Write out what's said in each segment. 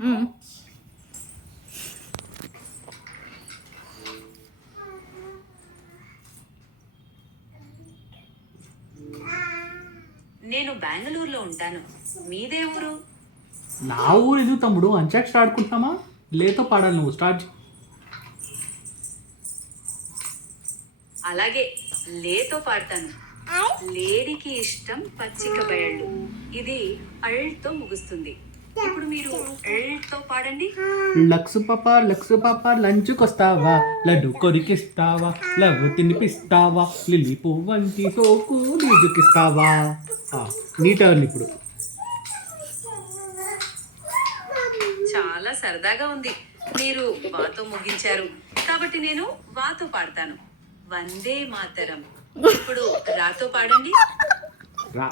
నేను బెంగళూరులో ఉంటాను. మీదే ఊరు? నా ఊరు ఎందుకు తమ్ముడు? అంచాక్షరి ఆడుకుంటున్నామా? లేతో పాడాలి నువ్వు. స్టార్ట్. అలాగే, లేతో పాడతాను. లేడికి ఇష్టం పచ్చిక బయళ్ళు. ఇది అళ్తో ముగుస్తుంది. ఇప్పుడు మీరు అళ్తో పాడండి. లక్స్ పాప లంచ్కి వస్తావా? లడ్డు కొరికిస్తావా? లవ్ తినిపిస్తావా? లిల్లీ పువ్వంటి సోకు నీజుకిస్తావా? నీ టర్న్ ఇప్పుడు. చాలా సరదాగా ఉంది. మీరు వాతో ముగించారు కాబట్టి నేను వాతో పాడతాను. వందే మాతరం. ఇప్పుడు రాతో పాడండి. రా.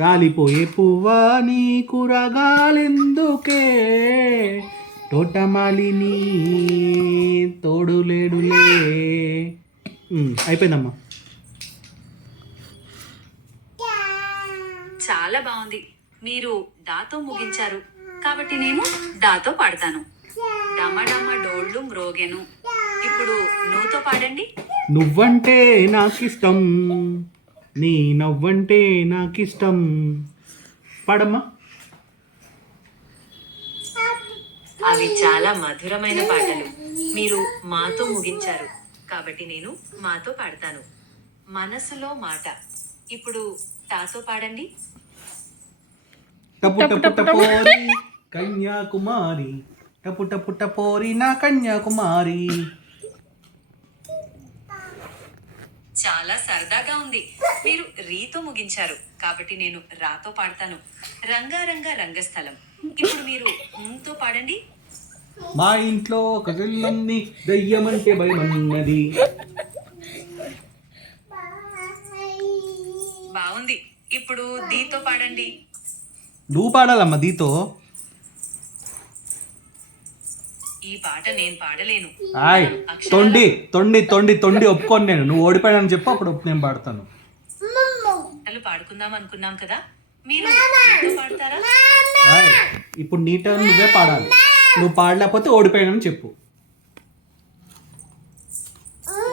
రాలిపోయే పువ్వా నీకు రాగాలెందుకే? తోటమాలిని తోడులేడులే. అయిపోయిందమ్మా. చాలా బాగుంది. మీరు డాతో ముగించారు కాబట్టి నేను డాతో పాడతాను. డమడమ డోళ్ళు మ్రోగెను. ఇప్పుడు నూతో పాడండి. నువ్వంటే నాకిష్టం, నీ నవ్వంటే నాకిష్టం. పాడమ్మా. అవి చాలా మధురమైన పాటలు. మీరు మాతో ముగించారు కాబట్టి నేను మాతో పాడతాను. మనసులో మాట. ఇప్పుడు తాతో పాడండి. టపు టపు టపోరి కన్యాకుమారి, టపు టపు టపోరి నా కన్యాకుమారి. చాలా సరదాగా ఉంది. మీరు రీతో ముగించారు కాబట్టి నేను రాతో పాడతాను. రంగారంగ రంగస్థలం. ఇప్పుడు మీరు తో పాడండి. మా ఇంట్లో కథలన్నీ దయ్యమంటే భయమన్నది. బాగుంది. ఇప్పుడు దీతో పాడండి. నువ్వు పాడాలమ్మా దీతో. ఈ పాట నేను పాడలేను. ఆయ్ తొండి తొండి తొండి తొండి ఒప్పుకోను నేను. నువ్వు ఓడిపోయానని చెప్పు, అప్పుడు నేను పాడతాను. పాడుకుందాం అనుకున్నాం కదా, మీరు నాతో పాడతారా? ఆయ్ ఇప్పుడు నీ టర్న్, నువ్వే పాడాలి. నువ్వు పాడలేకపోతే ఓడిపోయానని చెప్పు.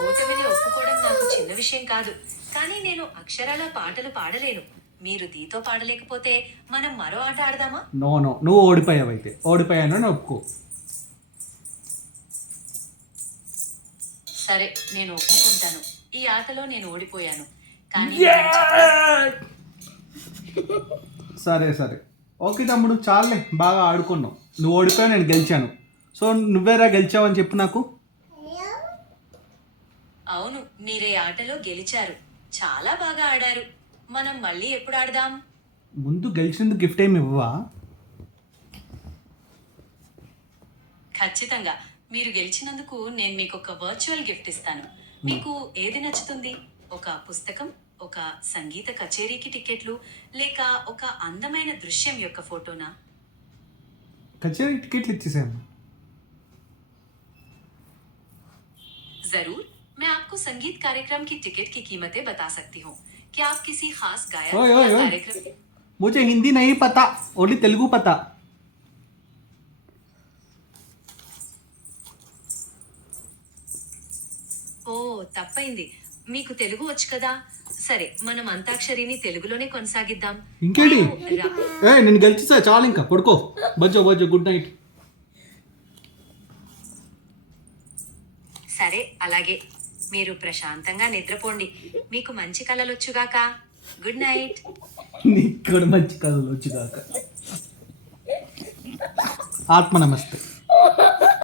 ఓటమిని ఒప్పుకోవడం నాకు చిన్న విషయం కాదు, కానీ నేను అక్షరాల పాటలు పాడలేను. మీరు దీతో పాడలేకపోతే మనం మరో ఆట ఆడదామా? నో నో, నువ్వు ఓడిపోయావు. అయితే ఓడిపోయాను అని ఒప్పుకో. సరే, నేను ఒప్పుకుంటాను. ఈ ఆటలో నేను ఓడిపోయాను, కానీ సరే సరే ఓకే తమ్ముడు, చాలే, బాగా ఆడుకున్నావు. నువ్వు ఓడిపోయావు, నేను గెలిచాను. సో నువ్వేరా గెలిచావని చెప్పు నాకు. అవును, మీరే ఆటలో గెలిచారు. చాలా బాగా ఆడారు. మనం మళ్ళీ ఎప్పుడు ఆడదాం? ముందు గెలిచినందుకు గిఫ్ట్ ఏమి ఇవ్వవా? ఖచ్చితంగా. మీరు గెలిచినందుకు నేను మీకు ఒక వర్చువల్ గిఫ్ట్ ఇస్తాను. మీకు ఏది నచ్చుతుంది? ఒక పుస్తకం, ఒక సంగీత కచేరీకి టికెట్లు, లేక ఒక అందమైన దృశ్యం యొక్క ఫోటోనా? కచేరీ టికెట్లు ఇచ్చేసాము. जरूर, मैं आपको संगीत कार्यक्रम की टिकट की कीमतें बता सकती हूँ. क्या आप किसी खास गायक ओए, या ओए, ओए. कार्यक्रम? मुझे हिंदी नहीं पता, ओनली तेलुगु पता. ఓ, తప్పైంది. మీకు తెలుగు వచ్చు కదా. సరే, మనం అంతాక్షరిని తెలుగులోనే కొనసాగిద్దాం. ఇంకేంటి? మీరు నేను గెలిచేసా, చాలు, ఇంకా పడుకో. బజ్జో బజ్జో, గుడ్ నైట్. సరే, అలాగే. మీరు ప్రశాంతంగా నిద్రపోండి. మీకు మంచి కలలొచ్చుగాక. Good night. నీకు కూడా మంచి కథలు వచ్చుగాక. ఆత్మ నమస్తే.